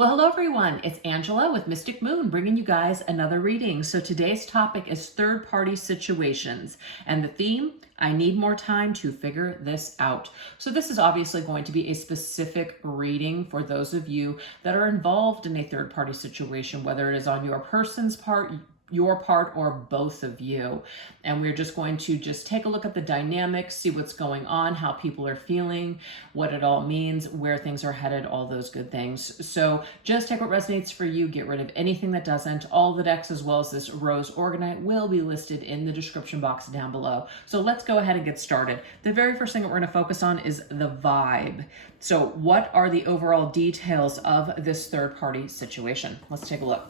Well, hello everyone. It's Angela with Mystic Moon bringing you guys another reading. So today's topic is third-party situations, and the theme, I need more time to figure this out. So this is obviously going to be a specific reading for those of you that are involved in a third-party situation, whether it is on your person's part, your part, or both of you. And we're just going to take a look at the dynamics, see what's going on, how people are feeling, what it all means, where things are headed, all those good things. So just take what resonates for you, get rid of anything that doesn't. All the decks, as well as this rose organite, will be listed in the description box down below. So let's go ahead and get started. The very first thing that we're going to focus on is the vibe. So what are the overall details of this third-party situation? Let's take a look.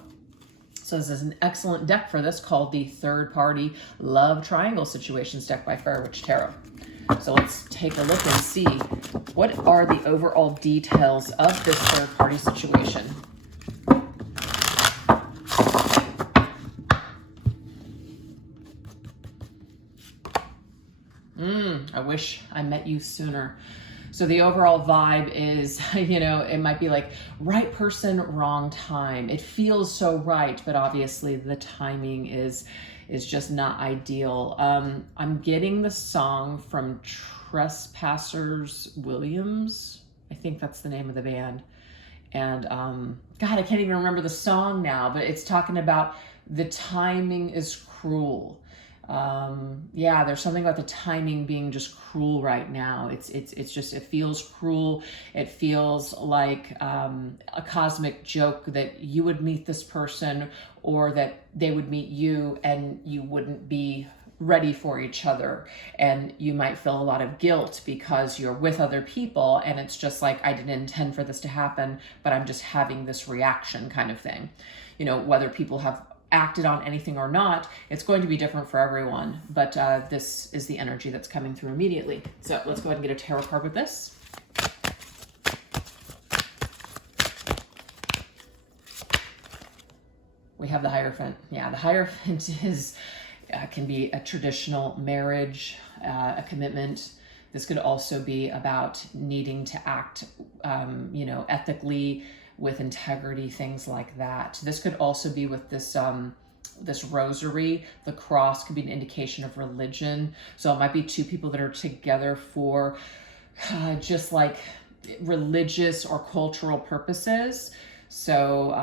So this is an excellent deck for this, called the Third Party Love Triangle Situations deck by Fairy Witch Tarot. So let's take a look and see what are the overall details of this third party situation. I wish I met you sooner. So the overall vibe is, it might be like right person, wrong time. It feels so right, but obviously the timing is just not ideal. I'm getting the song from Trespassers Williams. I think that's the name of the band. And God, I can't even remember the song now, but it's talking about the timing is cruel. Yeah, there's something about the timing being just cruel right now. It's just, it feels cruel. It feels like a cosmic joke that you would meet this person or that they would meet you and you wouldn't be ready for each other. And you might feel a lot of guilt because you're with other people and it's just like, I didn't intend for this to happen, but I'm just having this reaction kind of thing. Whether people have acted on anything or not, it's going to be different for everyone, but this is the energy that's coming through immediately. So let's go ahead and get a tarot card with this. We have the Hierophant. Yeah, the Hierophant is can be a traditional marriage, a commitment. This could also be about needing to act ethically, with integrity, things like that. This could also be with this this rosary. The cross could be an indication of religion. So it might be two people that are together for just like religious or cultural purposes. So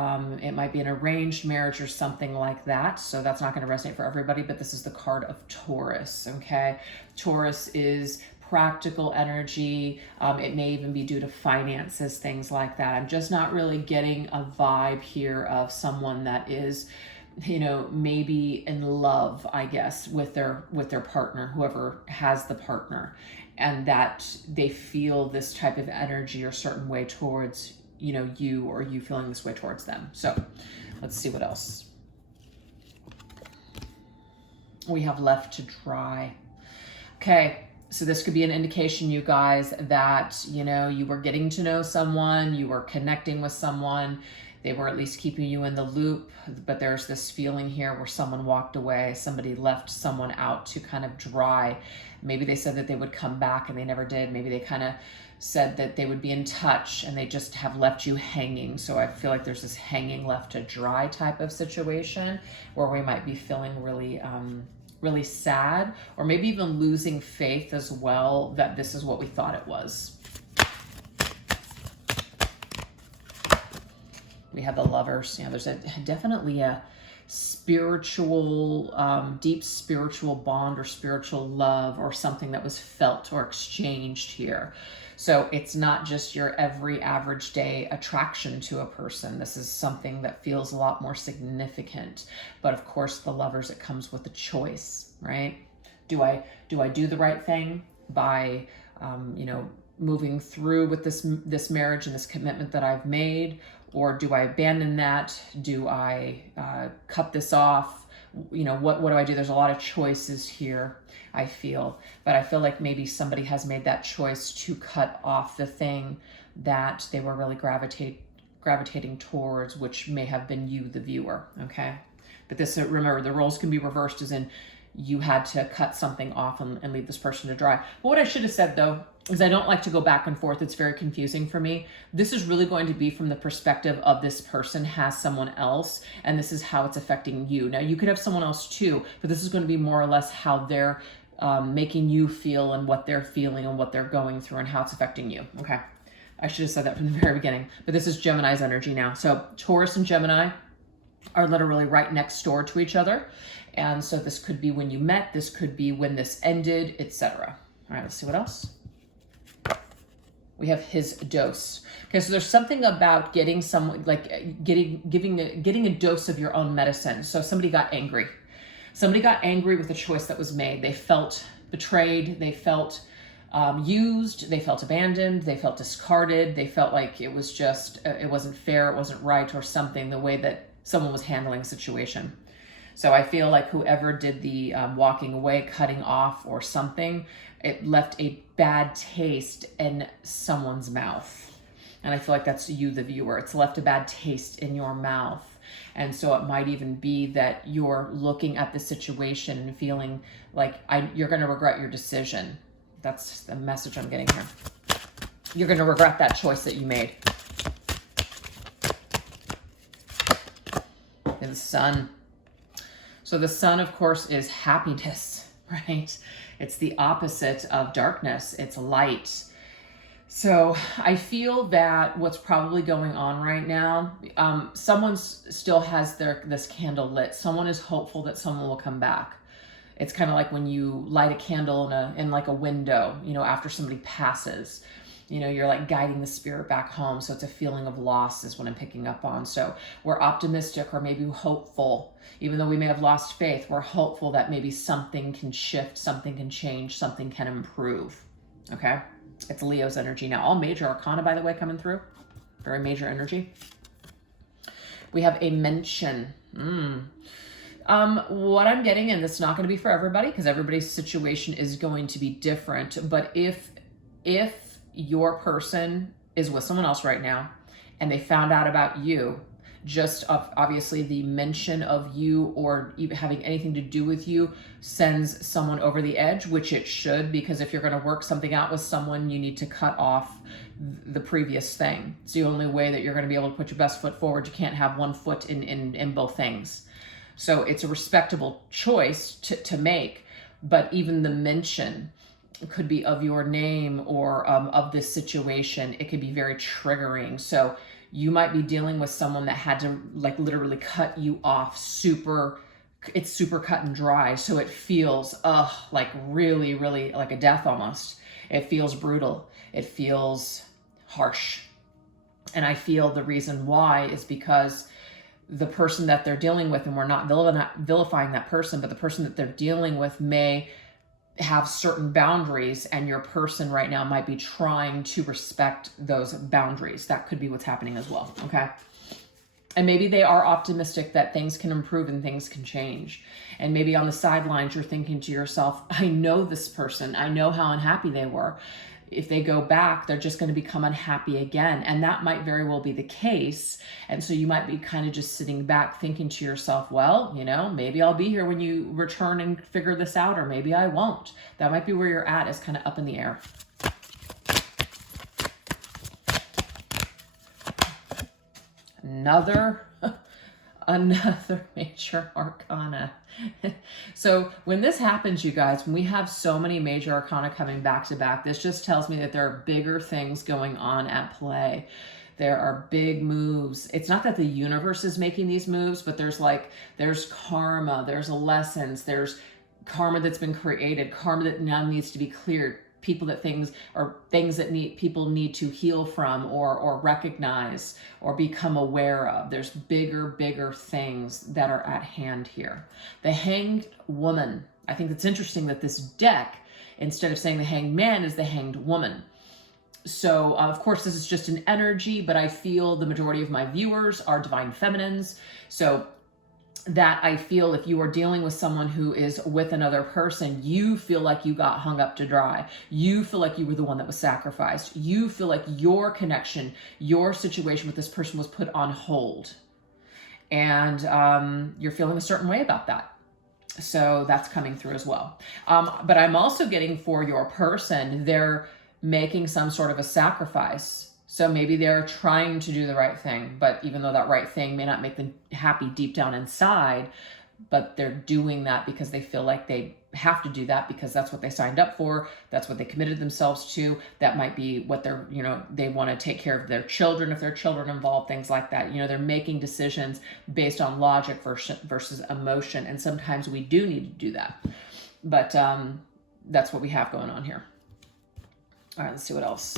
it might be an arranged marriage or something like that. So that's not going to resonate for everybody, but this is the card of Taurus, okay? Taurus is practical energy. It may even be due to finances, things like that. I'm just not really getting a vibe here of someone that is, maybe in love, I guess, with their partner, whoever has the partner, and that they feel this type of energy or certain way towards, you, or you feeling this way towards them. So let's see what else we have left to dry. Okay. So this could be an indication, you guys, that, you were getting to know someone, you were connecting with someone, they were at least keeping you in the loop, but there's this feeling here where someone walked away, somebody left someone out to kind of dry. Maybe they said that they would come back and they never did. Maybe they kind of said that they would be in touch and they just have left you hanging. So I feel like there's this hanging left to dry type of situation where we might be feeling really sad, or maybe even losing faith as well that this is what we thought it was. We have the Lovers. There's definitely a spiritual, deep spiritual bond or spiritual love or something that was felt or exchanged here. So it's not just your every average day attraction to a person. This is something that feels a lot more significant. But of course, the Lovers, it comes with a choice, right? Do I do the right thing by, moving through with this marriage and this commitment that I've made? Or do I abandon that? Do I cut this off? What do I do? There's a lot of choices here, I feel. But I feel like maybe somebody has made that choice to cut off the thing that they were really gravitating towards, which may have been you, the viewer, okay? But this, remember, the roles can be reversed, as in you had to cut something off and leave this person to dry. But what I should have said though, is I don't like to go back and forth. It's very confusing for me. This is really going to be from the perspective of this person has someone else, and this is how it's affecting you. Now, you could have someone else too, but this is going to be more or less how they're making you feel and what they're feeling and what they're going through and how it's affecting you. Okay. I should have said that from the very beginning, but this is Gemini's energy now. So Taurus and Gemini are literally right next door to each other. And so this could be when you met, this could be when this ended, etc. All right, let's see what else. We have his dose. Okay, so there's something about getting someone, like getting a dose of your own medicine. So somebody got angry. Somebody got angry with the choice that was made. They felt betrayed. They felt used. They felt abandoned. They felt discarded. They felt like it was just, it wasn't fair. It wasn't right or something, the way that someone was handling a situation. So I feel like whoever did the walking away, cutting off or something, it left a bad taste in someone's mouth. And I feel like that's you, the viewer. It's left a bad taste in your mouth. And so it might even be that you're looking at the situation and feeling like you're going to regret your decision. That's the message I'm getting here. You're going to regret that choice that you made. And the sun. So the sun, of course, is happiness, right? It's the opposite of darkness. It's light. So I feel that what's probably going on right now, someone still has this candle lit. Someone is hopeful that someone will come back. It's kind of like when you light a candle in like a window, you know, after somebody passes. You know, you're like guiding the spirit back home. So it's a feeling of loss is what I'm picking up on. So we're optimistic or maybe hopeful. Even though we may have lost faith, we're hopeful that maybe something can shift, something can change, something can improve. Okay? It's Leo's energy now. All major arcana, by the way, coming through. Very major energy. We have a mention. What I'm getting, and it's not going to be for everybody because everybody's situation is going to be different. But if your person is with someone else right now and they found out about you, just obviously the mention of you or even having anything to do with you sends someone over the edge, which it should, because if you're going to work something out with someone, you need to cut off the previous thing. It's the only way that you're going to be able to put your best foot forward. You can't have one foot in both things. So it's a respectable choice to make, but even the mention could be of your name or of this situation. It could be very triggering. So you might be dealing with someone that had to like literally cut you off it's super cut and dry. So it feels like really, really like a death almost. It feels brutal. It feels harsh. And I feel the reason why is because the person that they're dealing with, and we're not vilifying that person, but the person that they're dealing with may have certain boundaries, and your person right now might be trying to respect those boundaries. That could be what's happening as well, okay? And maybe they are optimistic that things can improve and things can change. And maybe on the sidelines, you're thinking to yourself, I know this person. I know how unhappy they were. If they go back, they're just going to become unhappy again. And that might very well be the case. And so you might be kind of just sitting back thinking to yourself, well, you know, maybe I'll be here when you return and figure this out, or maybe I won't. That might be where you're at, is kind of up in the air. Another major arcana. So when this happens, you guys, when we have so many major arcana coming back to back, this just tells me that there are bigger things going on at play. There are big moves. It's not that the universe is making these moves, but there's karma, there's lessons, there's karma that's been created, karma that now needs to be cleared. Things that people need to heal from or recognize or become aware of. There's bigger things that are at hand here. The Hanged Woman. I think it's interesting that this deck, instead of saying the Hanged Man, is the Hanged Woman. So of course this is just an energy, but I feel the majority of my viewers are divine feminines. So that I feel if you are dealing with someone who is with another person, you feel like you got hung up to dry. You feel like you were the one that was sacrificed. You feel like your connection, your situation with this person was put on hold. And you're feeling a certain way about that. So that's coming through as well. But I'm also getting for your person, they're making some sort of a sacrifice. So maybe they're trying to do the right thing, but even though that right thing may not make them happy deep down inside, but they're doing that because they feel like they have to do that because that's what they signed up for. That's what they committed themselves to. That might be what they're, they want to take care of their children if their children involved, things like that. They're making decisions based on logic versus emotion. And sometimes we do need to do that. But that's what we have going on here. All right, let's see what else.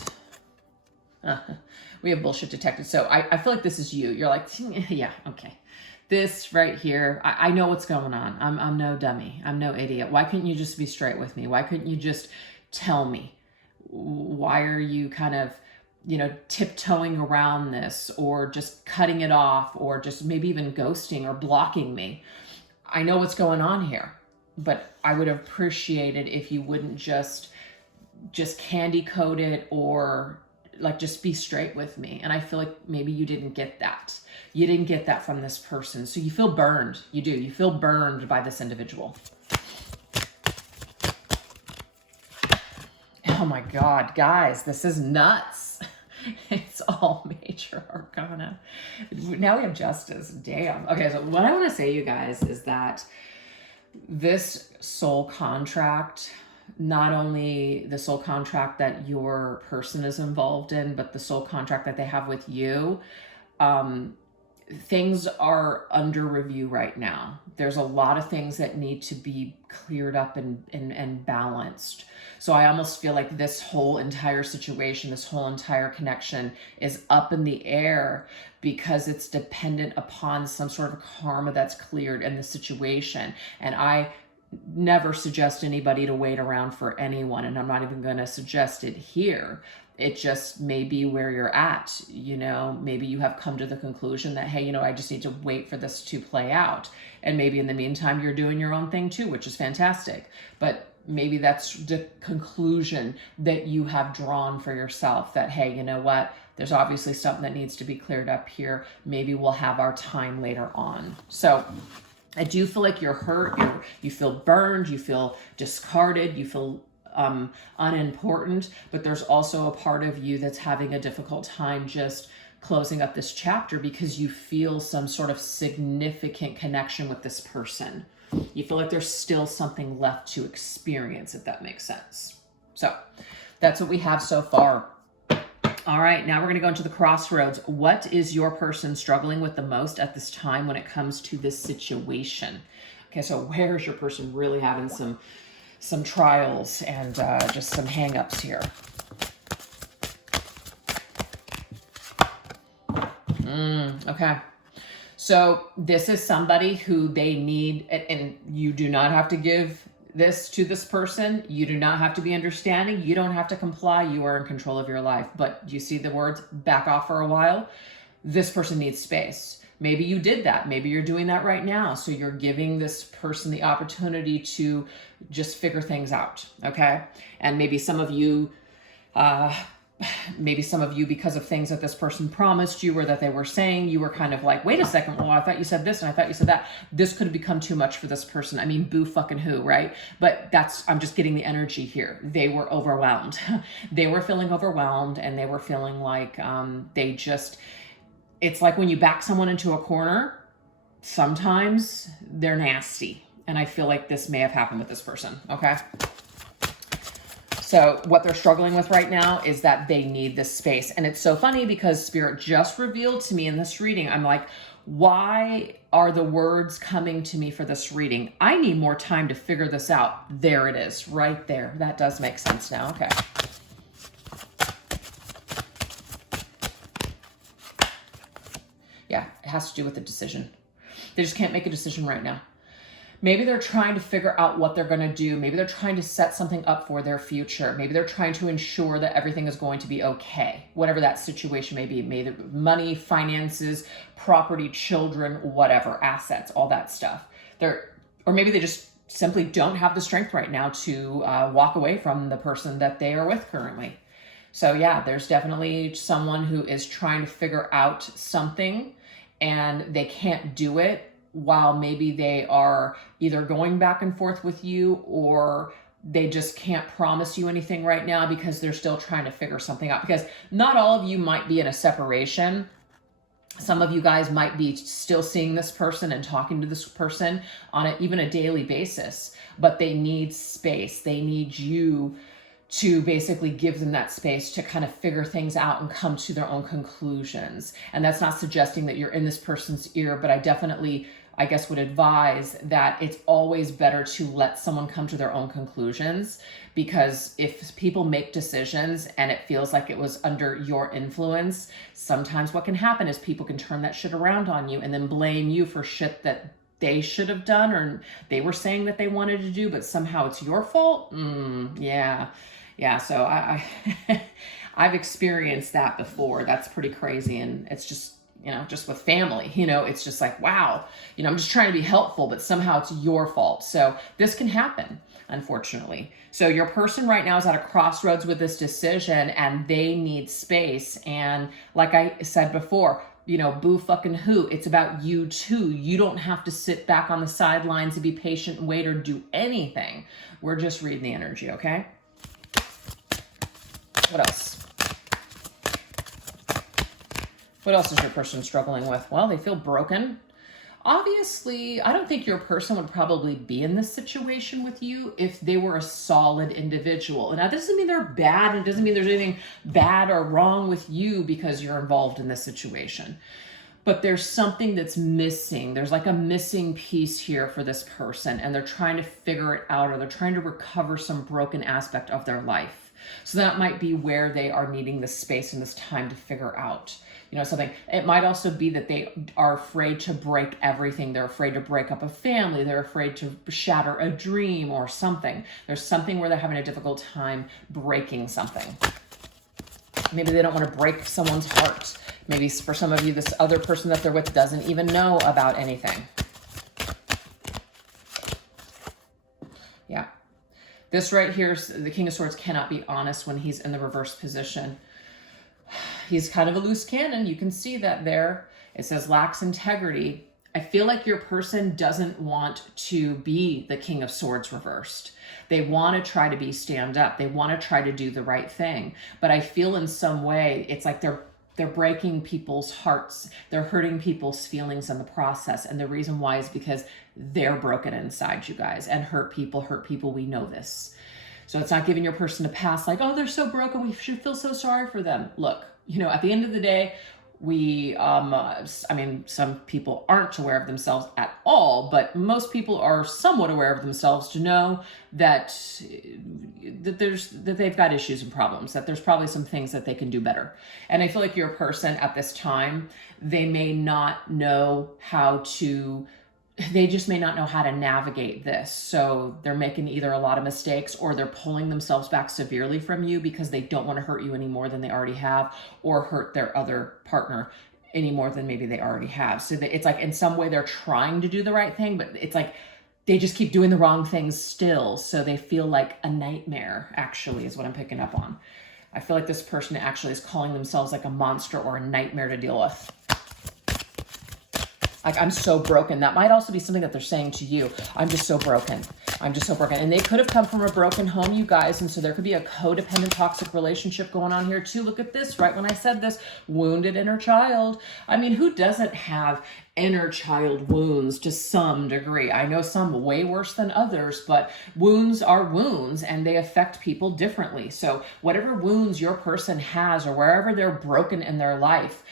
We have bullshit detected. So I feel like this is you. You're like, yeah, okay. This right here, I know what's going on. I'm no dummy. I'm no idiot. Why couldn't you just be straight with me? Why couldn't you just tell me? Why are you kind of, tiptoeing around this or just cutting it off or just maybe even ghosting or blocking me? I know what's going on here, but I would appreciate it if you wouldn't just candy coat it or like just be straight with me. And I feel like maybe you didn't get that. You didn't get that from this person. So you feel burned. You do. You feel burned by this individual. Oh my God, guys, this is nuts. It's all major arcana. Now we have justice. Damn. Okay, so what I want to say, you guys, is that this soul contract, not only the soul contract that your person is involved in, but the soul contract that they have with you, things are under review right now. There's a lot of things that need to be cleared up and balanced. So I almost feel like this whole entire situation, this whole entire connection is up in the air because it's dependent upon some sort of karma that's cleared in the situation. And I never suggest anybody to wait around for anyone, and I'm not even going to suggest it here. It just may be where you're at. Maybe you have come to the conclusion that, hey, I just need to wait for this to play out. And maybe in the meantime, you're doing your own thing too, which is fantastic. But maybe that's the conclusion that you have drawn for yourself, that, hey, you know what? There's obviously something that needs to be cleared up here. Maybe we'll have our time later on. So I do feel like you're hurt. You feel burned. You feel discarded. You feel unimportant, but there's also a part of you that's having a difficult time just closing up this chapter because you feel some sort of significant connection with this person. You feel like there's still something left to experience, if that makes sense. So that's what we have so far. All right, now we're going to go into the crossroads. What is your person struggling with the most at this time when it comes to this situation? Okay, so where is your person really having some trials and just some hang-ups here? Okay. So this is somebody who they need, and you do not have to give this to this person. You do not have to be understanding. You don't have to comply. You are in control of your life. But do you see the words back off for a while? This person needs space. Maybe you did that. Maybe you're doing that right now. So you're giving this person the opportunity to just figure things out. Okay. And maybe some of you, because of things that this person promised you or that they were saying, you were kind of like, wait a second, well, I thought you said this and I thought you said that. This could have become too much for this person. I mean, boo fucking who, right? But I'm just getting the energy here. They were overwhelmed. They were feeling overwhelmed, and they were feeling like it's like when you back someone into a corner, sometimes they're nasty. And I feel like this may have happened with this person, okay? So what they're struggling with right now is that they need this space. And it's so funny because Spirit just revealed to me in this reading, I'm like, why are the words coming to me for this reading? I need more time to figure this out. There it is, right there. That does make sense now, okay. Yeah, it has to do with the decision. They just can't make a decision right now. Maybe they're trying to figure out what they're going to do. Maybe they're trying to set something up for their future. Maybe they're trying to ensure that everything is going to be okay, whatever that situation may be. Maybe money, finances, property, children, whatever, assets, all that stuff. Or maybe they just simply don't have the strength right now to walk away from the person that they are with currently. So yeah, there's definitely someone who is trying to figure out something and they can't do it while maybe they are either going back and forth with you, or they just can't promise you anything right now because they're still trying to figure something out. Because not all of you might be in a separation. Some of you guys might be still seeing this person and talking to this person on even a daily basis, but they need space. They need you to basically give them that space to kind of figure things out and come to their own conclusions. And that's not suggesting that you're in this person's ear, but I definitely, I guess, would advise that it's always better to let someone come to their own conclusions, because if people make decisions and it feels like it was under your influence, sometimes what can happen is people can turn that shit around on you and then blame you for shit that they should have done or they were saying that they wanted to do, but somehow it's your fault. Yeah, so I I've experienced that before. That's pretty crazy. And it's just, just with family, it's just like, wow, I'm just trying to be helpful, but somehow it's your fault. So this can happen, unfortunately. So your person right now is at a crossroads with this decision, and they need space. And like I said before, boo fucking who, it's about you too. You don't have to sit back on the sidelines and be patient and wait or do anything. We're just reading the energy, okay? What else? What else is your person struggling with? Well, they feel broken. Obviously, I don't think your person would probably be in this situation with you if they were a solid individual. And now, this doesn't mean they're bad. It doesn't mean there's anything bad or wrong with you because you're involved in this situation. But there's something that's missing. There's like a missing piece here for this person, and they're trying to figure it out, or they're trying to recover some broken aspect of their life. So that might be where they are needing this space and this time to figure out, something. It might also be that they are afraid to break everything. They're afraid to break up a family. They're afraid to shatter a dream or something. There's something where they're having a difficult time breaking something. Maybe they don't want to break someone's heart. Maybe for some of you, this other person that they're with doesn't even know about anything. Yeah. This right here, the King of Swords cannot be honest when he's in the reverse position. He's kind of a loose cannon. You can see that there. It says lacks integrity. I feel like your person doesn't want to be the King of Swords reversed. They want to try to be stand up. They want to try to do the right thing. But I feel in some way, it's like they're breaking people's hearts. They're hurting people's feelings in the process. And the reason why is because they're broken inside, you guys. And hurt people. We know this. So it's not giving your person a pass like, oh, they're so broken, we should feel so sorry for them. Look, at the end of the day, some people aren't aware of themselves at all, but most people are somewhat aware of themselves to know that they've got issues and problems, that there's probably some things that they can do better. And I feel like your person at this time, they just may not know how to navigate this. So they're making either a lot of mistakes, or they're pulling themselves back severely from you because they don't want to hurt you any more than they already have, or hurt their other partner any more than maybe they already have. So it's like in some way they're trying to do the right thing, but it's like they just keep doing the wrong things still. So they feel like a nightmare, actually, is what I'm picking up on. I feel like this person actually is calling themselves like a monster or a nightmare to deal with. Like, I'm so broken. That might also be something that they're saying to you. I'm just so broken. And they could have come from a broken home, you guys. And so there could be a codependent toxic relationship going on here too. Look at this, right when I said this, wounded inner child. I mean, who doesn't have inner child wounds to some degree? I know some way worse than others, but wounds are wounds and they affect people differently. So whatever wounds your person has, or wherever they're broken in their life,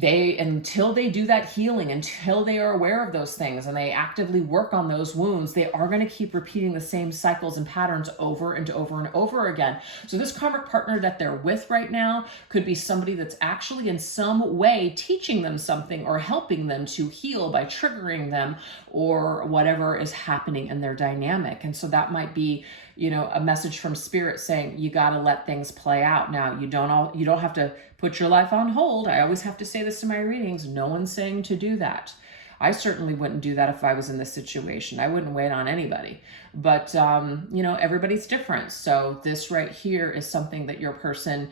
until they do that healing, until they are aware of those things and they actively work on those wounds, they are going to keep repeating the same cycles and patterns over and over and over again. So this karmic partner that they're with right now could be somebody that's actually in some way teaching them something or helping them to heal by triggering them or whatever is happening in their dynamic. And so that might be, a message from spirit saying, you got to let things play out. Now, you don't have to put your life on hold. I always have to say this in my readings. No one's saying to do that. I certainly wouldn't do that if I was in this situation. I wouldn't wait on anybody. But, everybody's different. So this right here is something that your person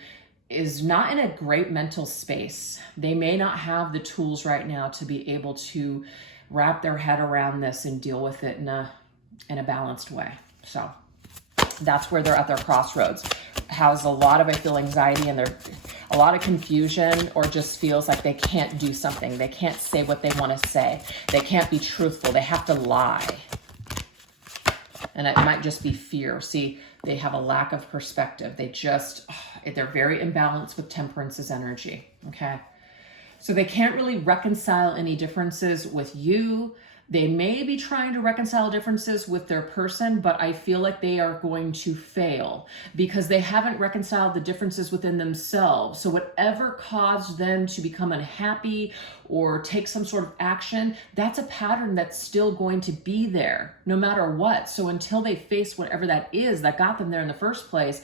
is not in a great mental space. They may not have the tools right now to be able to wrap their head around this and deal with it in a balanced way. So that's where they're at their crossroads. Has a lot of, I feel, anxiety, and they're a lot of confusion, or just feels like they can't do something. They can't say what they want to say. They can't be truthful. They have to lie. And it might just be fear. See, they have a lack of perspective. They're very imbalanced with Temperance's energy, okay? So they can't really reconcile any differences with you. They may be trying to reconcile differences with their person, but I feel like they are going to fail because they haven't reconciled the differences within themselves. So whatever caused them to become unhappy or take some sort of action, that's a pattern that's still going to be there no matter what. So until they face whatever that is that got them there in the first place,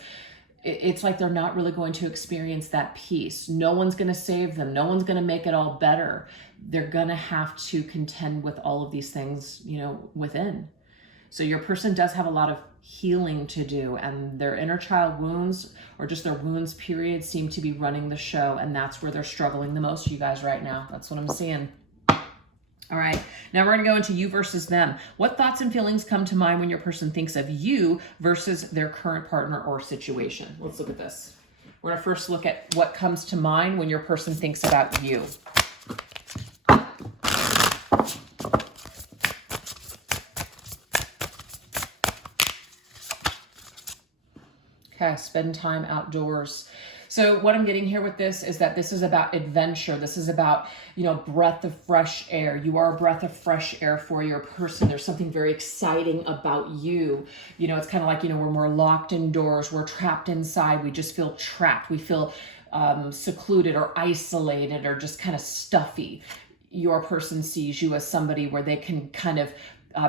it's like they're not really going to experience that peace. No one's going to save them. No one's going to make it all better. They're going to have to contend with all of these things, within. So your person does have a lot of healing to do, and their inner child wounds, or just their wounds period, seem to be running the show. And that's where they're struggling the most, you guys, right now. That's what I'm seeing. All right, now we're going to go into you versus them. What thoughts and feelings come to mind when your person thinks of you versus their current partner or situation? Let's look at this. We're going to first look at what comes to mind when your person thinks about you. Okay, spend time outdoors. So what I'm getting here with this is that this is about adventure. This is about, breath of fresh air. You are a breath of fresh air for your person. There's something very exciting about you. It's kind of like, when we're locked indoors, we're trapped inside. We just feel trapped. We feel secluded or isolated or just kind of stuffy. Your person sees you as somebody where they can kind of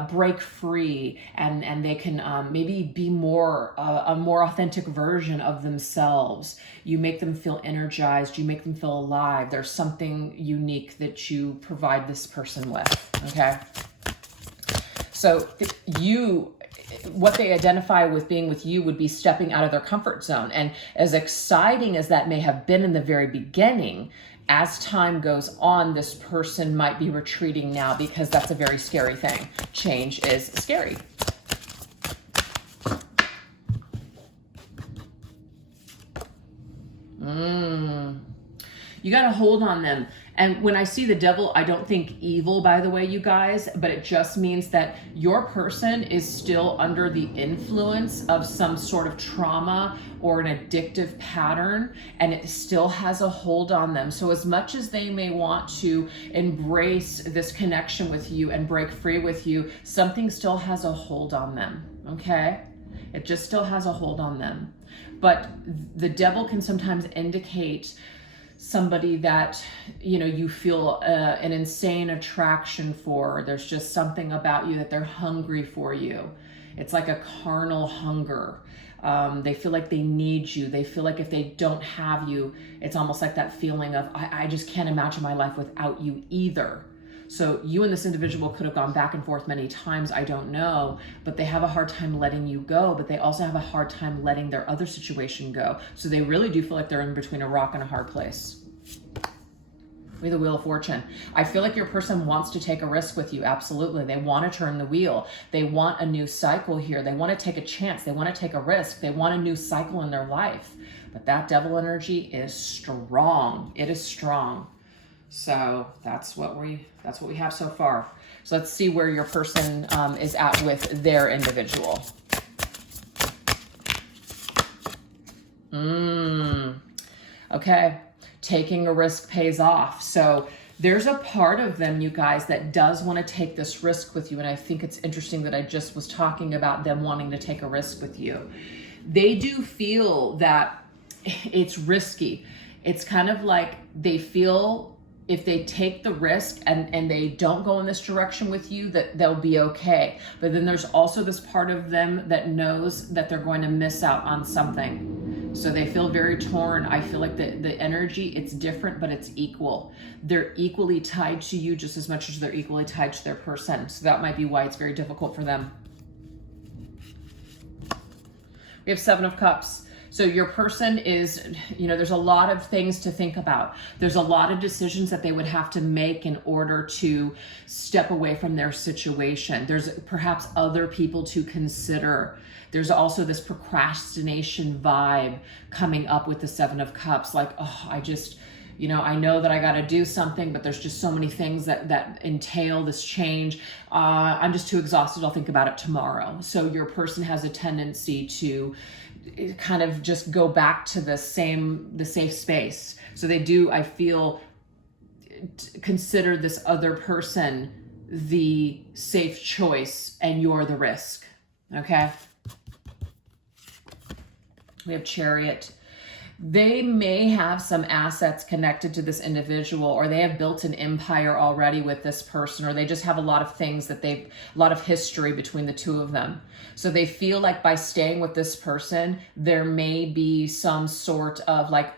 break free, and they can maybe be a more authentic version of themselves. You make them feel energized. You make them feel alive. There's something unique that you provide this person with, okay? So what they identify with being with you would be stepping out of their comfort zone. And as exciting as that may have been in the very beginning, as time goes on, this person might be retreating now, because that's a very scary thing. Change is scary. You got to hold on them. And when I see the devil, I don't think evil, by the way, you guys, but it just means that your person is still under the influence of some sort of trauma or an addictive pattern, and it still has a hold on them. So as much as they may want to embrace this connection with you and break free with you, something still has a hold on them, okay? It just still has a hold on them. But the devil can sometimes indicate somebody that, you feel an insane attraction for. There's just something about you that they're hungry for you. It's like a carnal hunger. They feel like they need you. They feel like if they don't have you, it's almost like that feeling of, I just can't imagine my life without you either. So you and this individual could have gone back and forth many times, I don't know, but they have a hard time letting you go, but they also have a hard time letting their other situation go. So they really do feel like they're in between a rock and a hard place. We have the Wheel of Fortune. I feel like your person wants to take a risk with you. Absolutely. They want to turn the wheel. They want a new cycle here. They want to take a chance. They want to take a risk. They want a new cycle in their life. But that devil energy is strong. It is strong. So that's what we have so far. So let's see where your person is at with their individual. Okay. Taking a risk pays off. So there's a part of them, you guys, that does want to take this risk with you. And I think it's interesting that I just was talking about them wanting to take a risk with you. They do feel that it's risky. It's kind of like they feel if they take the risk and they don't go in this direction with you, that they'll be okay. But then there's also this part of them that knows that they're going to miss out on something. So they feel very torn. I feel like the energy, it's different, but it's equal. They're equally tied to you just as much as they're equally tied to their person. So that might be why it's very difficult for them. We have Seven of Cups. So your person is, you know, there's a lot of things to think about. There's a lot of decisions that they would have to make in order to step away from their situation. There's perhaps other people to consider. There's also this procrastination vibe coming up with the Seven of Cups. Like, oh, you know, I know that I got to do something, but there's just so many things that entail this change. I'm just too exhausted. I'll think about it tomorrow. So your person has a tendency to kind of just go back to the safe space. So they do, I feel, consider this other person the safe choice and you're the risk. Okay. We have Chariot. They may have some assets connected to this individual, or they have built an empire already with this person, or they just have a lot of things that a lot of history between the two of them. So they feel like by staying with this person, there may be some sort of like,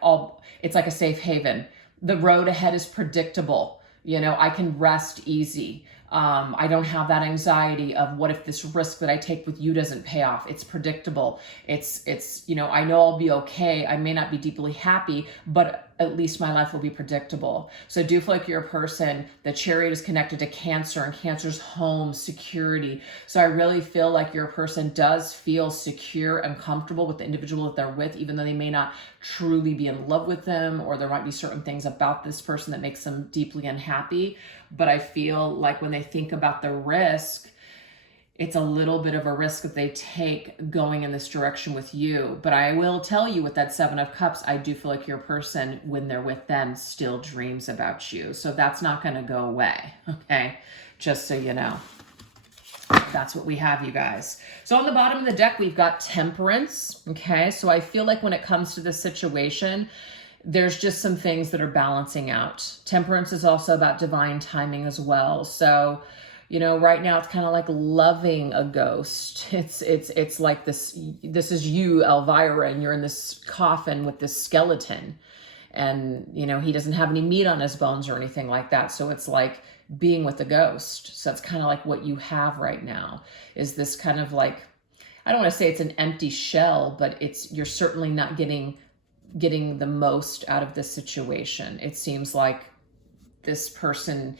it's like a safe haven. The road ahead is predictable. You know, I can rest easy. I don't have that anxiety of what if this risk that I take with you doesn't pay off. It's predictable. It's, you know, I know I'll be okay. I may not be deeply happy, but at least my life will be predictable. So I do feel like you're a person, the Chariot is connected to Cancer, and Cancer's home, security. So I really feel like your person does feel secure and comfortable with the individual that they're with, even though they may not truly be in love with them, or there might be certain things about this person that makes them deeply unhappy. But I feel like when they think about the risk, it's a little bit of a risk that they take going in this direction with you. But I will tell you, with that Seven of Cups, I do feel like your person, when they're with them, still dreams about you. So that's not going to go away. Okay. Just so you know. That's what we have, you guys. So on the bottom of the deck, we've got Temperance. Okay. So I feel like when it comes to this situation, there's just some things that are balancing out. Temperance is also about divine timing as well. So, you know, right now it's kind of like loving a ghost. It's like this is you, Elvira, and you're in this coffin with this skeleton, and, you know, he doesn't have any meat on his bones or anything like that. So it's like being with a ghost. So that's kind of like what you have right now, is this kind of like, I don't want to say it's an empty shell, but you're certainly not getting the most out of this situation. It seems like this person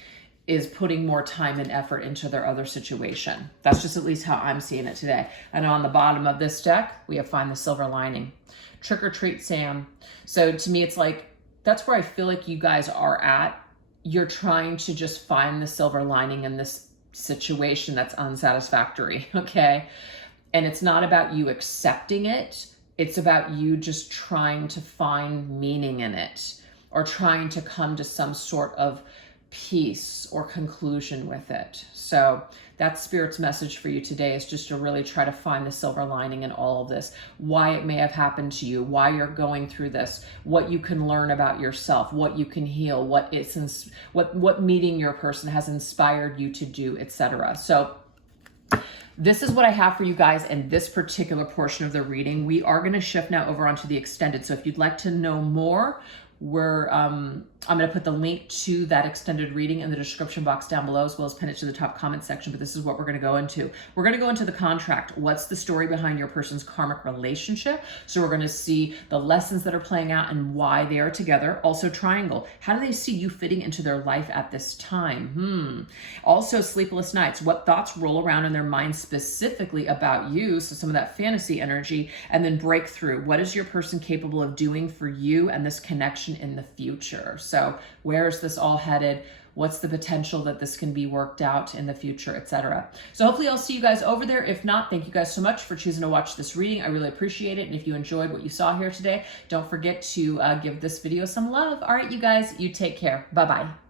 is putting more time and effort into their other situation. That's just at least how I'm seeing it today. And on the bottom of this deck, we have Find the Silver Lining. Trick or treat, Sam. So to me, it's like, that's where I feel like you guys are at. You're trying to just find the silver lining in this situation that's unsatisfactory, okay? And it's not about you accepting it. It's about you just trying to find meaning in it, or trying to come to some sort of peace or conclusion with it. So that's Spirit's message for you today, is just to really try to find the silver lining in all of this, why it may have happened to you, why you're going through this, what you can learn about yourself, what you can heal, what meeting your person has inspired you to do, etc. So this is what I have for you guys in this particular portion of the reading. We are going to shift now over onto the extended. So if you'd like to know more, I'm going to put the link to that extended reading in the description box down below, as well as pin it to the top comment section. But this is what we're going to go into. We're going to go into the contract. What's the story behind your person's karmic relationship? So we're going to see the lessons that are playing out and why they are together. Also, triangle. How do they see you fitting into their life at this time? Also, sleepless nights. What thoughts roll around in their mind specifically about you? So some of that fantasy energy. And then breakthrough. What is your person capable of doing for you and this connection in the future? So where is this all headed? What's the potential that this can be worked out in the future, etc. So hopefully I'll see you guys over there. If not, thank you guys so much for choosing to watch this reading. I really appreciate it. And if you enjoyed what you saw here today, don't forget to give this video some love. All right, you guys, you take care. Bye-bye.